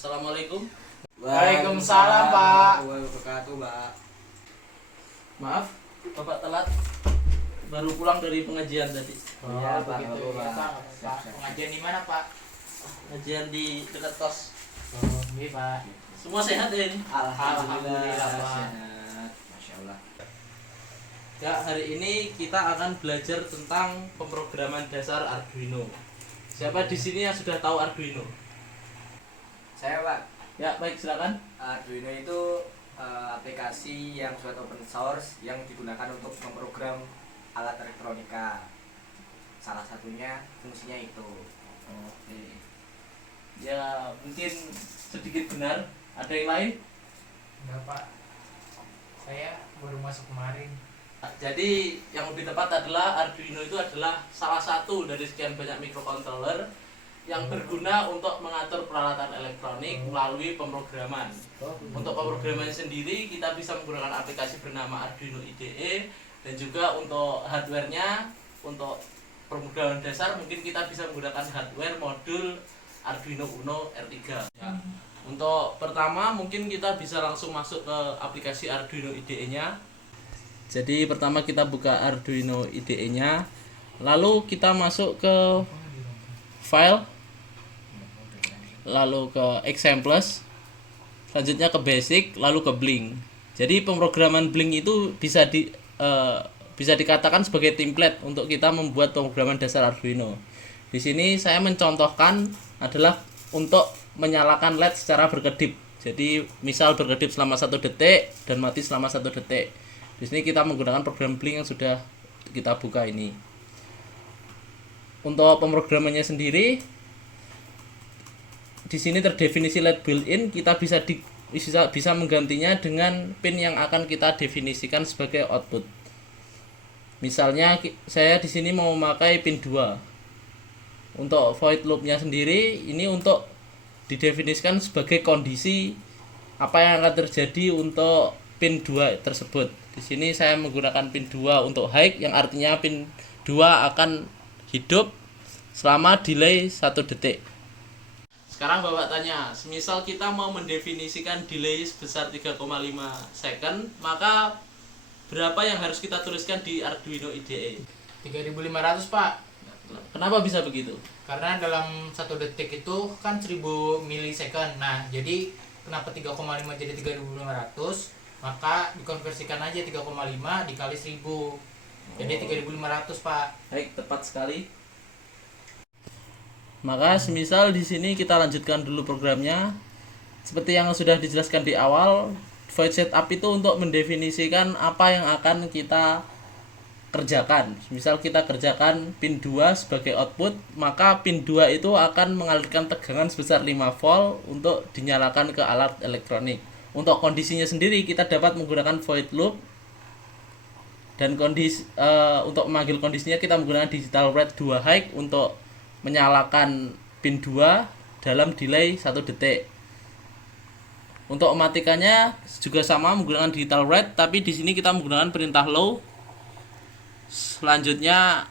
Assalamualaikum. Waalaikumsalam, Pak. Wabarakatuh, Pak. Maaf, Bapak telat. Baru pulang dari pengajian tadi. Iya, Pak. Begitu Pak. ya, Pak. Siap, siap. Pengajian di mana, Pak? Pengajian di dekat kos. Oh, iya, Pak. Semua sehat ya ini? Alhamdulillah, Pak. sehat. Masya Allah. Ya, hari ini kita akan belajar tentang pemrograman dasar Arduino. Siapa di sini yang sudah tahu Arduino? Saya, Pak. Ya, baik, silakan. Arduino itu aplikasi yang suatu open source yang digunakan untuk memprogram alat elektronika. Salah satunya fungsinya itu. Oke. Ya, mungkin sedikit benar. Ada yang lain? Enggak, Pak. Saya baru masuk kemarin. Jadi yang lebih tepat adalah Arduino itu adalah salah satu dari sekian banyak microcontroller yang berguna untuk mengatur peralatan elektronik melalui pemrograman. Untuk pemrograman sendiri kita bisa menggunakan aplikasi bernama Arduino IDE, dan juga untuk hardware-nya, untuk pemrograman dasar mungkin kita bisa menggunakan hardware modul Arduino Uno R3. Ya. Untuk pertama mungkin kita bisa langsung masuk ke aplikasi Arduino IDE-nya. Jadi pertama kita buka Arduino IDE-nya, lalu kita masuk ke file, lalu ke examples, selanjutnya ke basic, lalu ke Blink. Jadi pemrograman Blink itu bisa dikatakan sebagai template untuk kita membuat pemrograman dasar Arduino. Di sini saya mencontohkan adalah untuk menyalakan LED secara berkedip. Jadi misal berkedip selama 1 detik dan mati selama 1 detik. Di sini kita menggunakan program Blink yang sudah kita buka ini. Untuk pemrogramannya sendiri, di sini terdefinisi LED built-in, kita bisa menggantinya dengan pin yang akan kita definisikan sebagai output. Misalnya saya di sini mau memakai pin 2. Untuk void loop-nya sendiri ini untuk didefinisikan sebagai kondisi apa yang akan terjadi untuk pin 2 tersebut. Di sini saya menggunakan pin 2 untuk high, yang artinya pin 2 akan hidup selama delay 1 detik. Sekarang Bapak tanya, semisal kita mau mendefinisikan delay sebesar 3,5 second, maka berapa yang harus kita tuliskan di Arduino IDE? 3.500, Pak. Kenapa bisa begitu? Karena dalam 1 detik itu kan 1000 milisecond. Nah, jadi kenapa 3,5 jadi 3.500? Maka dikonversikan aja 3,5 dikali 1000. Jadi 3.500, Pak. Baik, tepat sekali. Maka semisal di sini kita lanjutkan dulu programnya. Seperti yang sudah dijelaskan di awal, void setup itu untuk mendefinisikan apa yang akan kita kerjakan. Misal kita kerjakan pin 2 sebagai output, maka pin 2 itu akan mengalirkan tegangan sebesar 5 volt untuk dinyalakan ke alat elektronik. Untuk kondisinya sendiri kita dapat menggunakan void loop, dan untuk memanggil kondisinya kita menggunakan digital write 2 high untuk menyalakan pin 2 dalam delay 1 detik. Untuk mematikannya juga sama menggunakan digital write, tapi di sini kita menggunakan perintah low. Selanjutnya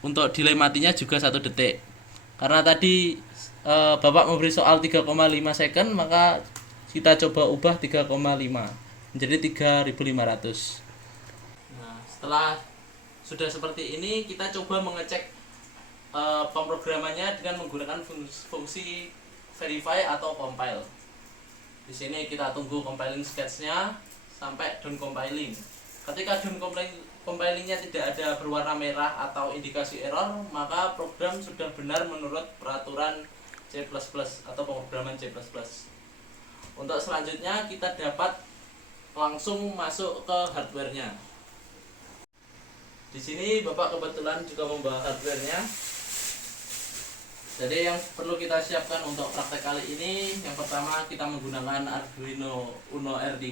untuk delay matinya juga 1 detik. Karena tadi Bapak memberi soal 3,5 second, maka kita coba ubah 3,5 menjadi 3.500. Nah, setelah sudah seperti ini, kita coba mengecek pemrogramannya dengan menggunakan fungsi verify atau compile. Di sini kita tunggu compiling sketch-nya sampai done compiling. Ketika done compilingnya tidak ada berwarna merah atau indikasi error, maka program sudah benar menurut peraturan C++ atau pemrograman C++. Untuk selanjutnya kita dapat langsung masuk ke hardware-nya. Di sini Bapak kebetulan juga membawa hardware-nya. Jadi yang perlu kita siapkan untuk praktek kali ini, yang pertama kita menggunakan Arduino Uno R3.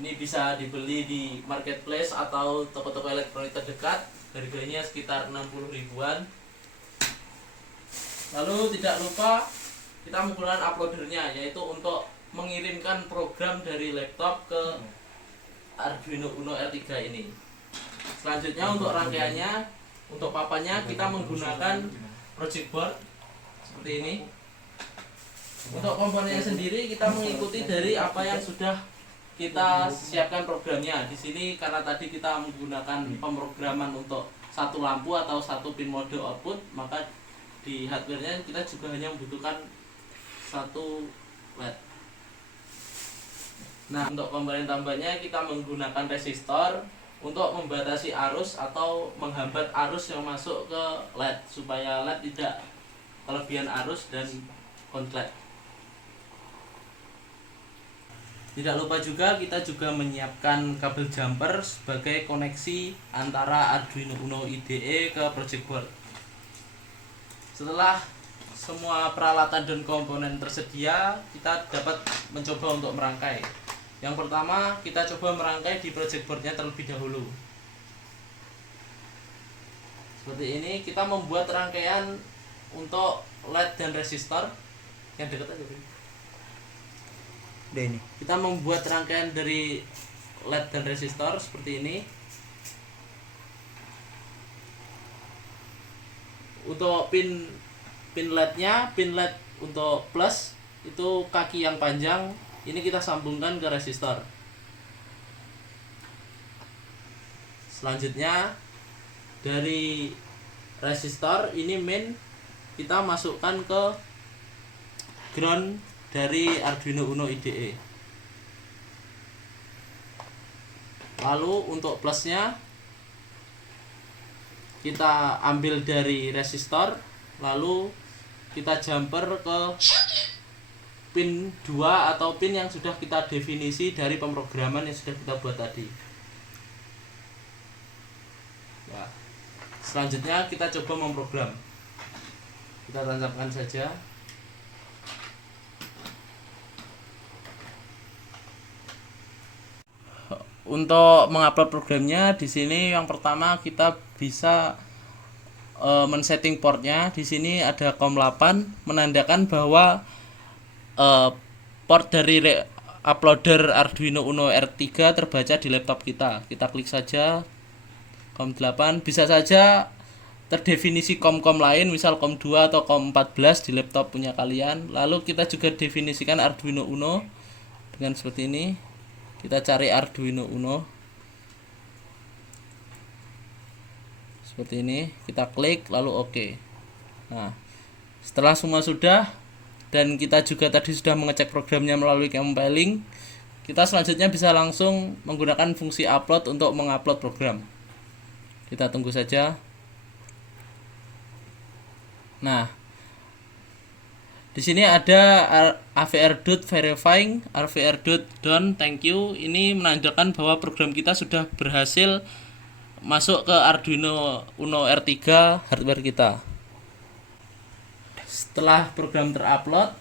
Ini bisa dibeli di marketplace atau toko-toko elektronik terdekat. Harganya sekitar 60 ribuan. Lalu tidak lupa kita menggunakan uploadernya, yaitu untuk mengirimkan program dari laptop ke Arduino Uno R3 ini. Selanjutnya untuk rangkaiannya, untuk papannya kita menggunakan project board seperti ini. Untuk komponennya sendiri kita mengikuti dari apa yang sudah kita siapkan programnya. Di sini karena tadi kita menggunakan pemrograman untuk satu lampu atau satu pin mode output, maka di hardware-nya kita juga hanya membutuhkan satu LED. Nah, untuk komponen tambahnya kita menggunakan resistor untuk membatasi arus atau menghambat arus yang masuk ke LED supaya LED tidak kelebihan arus dan konslet. Tidak lupa juga kita juga menyiapkan kabel jumper sebagai koneksi antara Arduino Uno IDE ke project board. Setelah semua peralatan dan komponen tersedia, kita dapat mencoba untuk merangkai. Yang pertama, kita coba merangkai di project boardnya terlebih dahulu. Seperti ini, kita membuat rangkaian untuk LED dan resistor yang dekat aja. Udah ini. Kita membuat rangkaian dari LED dan resistor seperti ini. Untuk pin LED-nya, pin LED untuk plus itu kaki yang panjang, ini kita sambungkan ke resistor. Selanjutnya dari resistor ini main kita masukkan ke ground dari Arduino Uno IDE. Lalu untuk plusnya kita ambil dari resistor, lalu kita jumper ke pin 2 atau pin yang sudah kita definisi dari pemrograman yang sudah kita buat tadi. Ya. Selanjutnya kita coba memprogram. Kita tancapkan saja. Untuk mengupload programnya di sini yang pertama kita bisa men-setting portnya. Di sini ada COM8 menandakan bahwa port dari uploader Arduino Uno R3 terbaca di laptop kita. Kita klik saja COM8, bisa saja terdefinisi COM lain, misal COM2 atau COM14 di laptop punya kalian. Lalu kita juga definisikan Arduino Uno dengan seperti ini. Kita cari Arduino Uno seperti ini, kita klik lalu oke. Nah, setelah semua sudah dan kita juga tadi sudah mengecek programnya melalui compiling, kita selanjutnya bisa langsung menggunakan fungsi upload untuk mengupload program. Kita tunggu saja. Nah, di sini ada avr.verifying, avr.done, thank you. Ini menandakan bahwa program kita sudah berhasil masuk ke Arduino Uno R3 hardware kita. Setelah program terupload,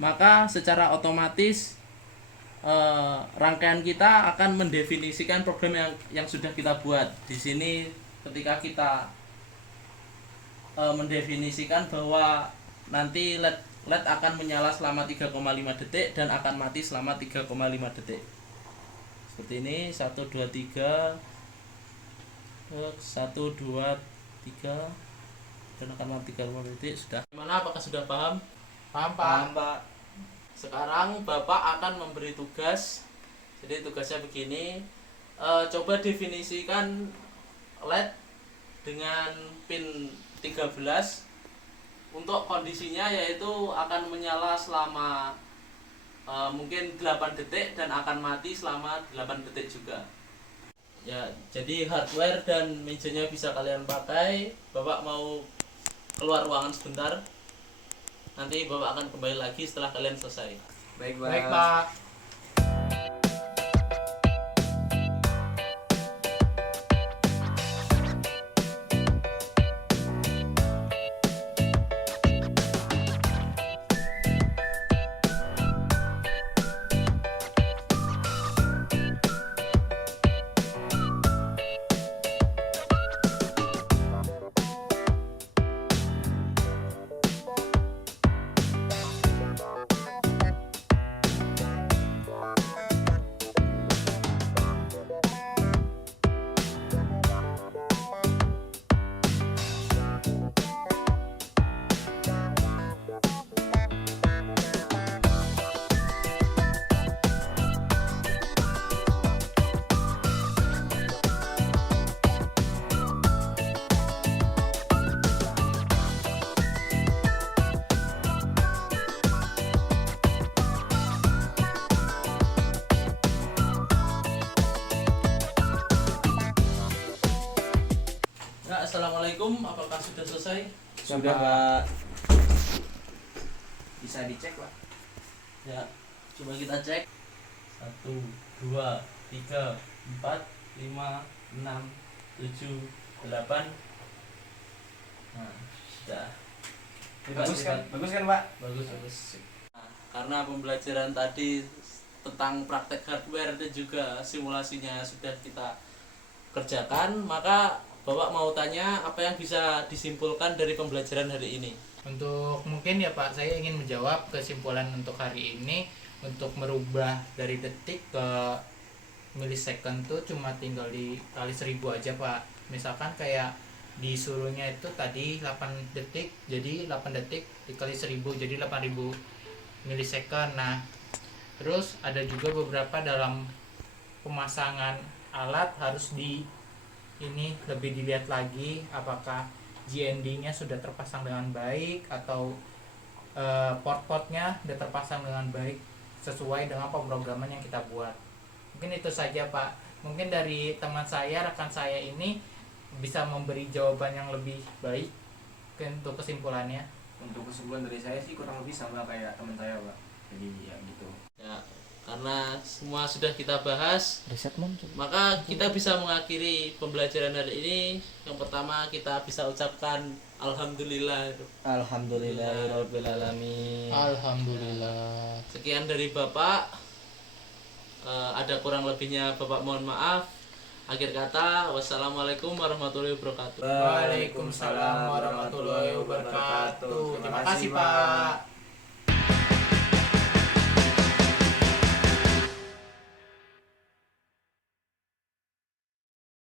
maka secara otomatis rangkaian kita akan mendefinisikan program yang sudah kita buat. Di sini ketika kita mendefinisikan bahwa nanti LED akan menyala selama 3,5 detik dan akan mati selama 3,5 detik. Seperti ini, 1 2 3 1 2 3 dan akan mati 3,5 detik. Sudah. Gimana, apakah sudah paham? Paham, Pak. Sekarang Bapak akan memberi tugas. Jadi tugasnya begini, coba definisikan LED dengan pin 13 untuk kondisinya, yaitu akan menyala selama mungkin 8 detik dan akan mati selama 8 detik juga. Ya, jadi hardware dan mejanya bisa kalian pakai. Bapak mau keluar ruangan sebentar. Nanti Bapak akan kembali lagi setelah kalian selesai. Baik, Baik, Pak. Assalamualaikum, apakah sudah selesai? Sudah, Pak. Bisa dicek, Pak. Ya, coba kita cek. 1, 2, 3, 4, 5, 6, 7, 8. Nah, sudah. Bagus kan? Bagus kan, Pak? Bagus, bagus. Nah, karena pembelajaran tadi tentang praktek hardware dan juga simulasinya sudah kita kerjakan, maka Bapak mau tanya apa yang bisa disimpulkan dari pembelajaran hari ini? Untuk mungkin ya Pak, saya ingin menjawab kesimpulan untuk hari ini. Untuk merubah dari detik ke milisecond tuh cuma tinggal dikali 1000 aja Pak. Misalkan kayak disuruhnya itu tadi 8 detik, jadi 8 detik dikali 1000 jadi 8000 milisecond. Nah, terus ada juga beberapa dalam pemasangan alat harus ini lebih dilihat lagi apakah GND-nya sudah terpasang dengan baik atau port-portnya sudah terpasang dengan baik sesuai dengan pemrograman yang kita buat. Mungkin itu saja Pak. Mungkin dari teman saya, rekan saya ini bisa memberi jawaban yang lebih baik untuk kesimpulannya. Untuk kesimpulan dari saya sih kurang lebih sama kayak teman saya, Pak. Jadi ya gitu. Ya, karena semua sudah kita bahas, Reset mom. maka kita bisa mengakhiri pembelajaran hari ini. Yang pertama kita bisa ucapkan Alhamdulillah. Alhamdulillahirabbil alamin. Alhamdulillah. Sekian dari Bapak. Ada kurang lebihnya Bapak mohon maaf. Akhir kata, wassalamualaikum warahmatullahi wabarakatuh. Waalaikumsalam warahmatullahi wabarakatuh. Terima kasih Pak.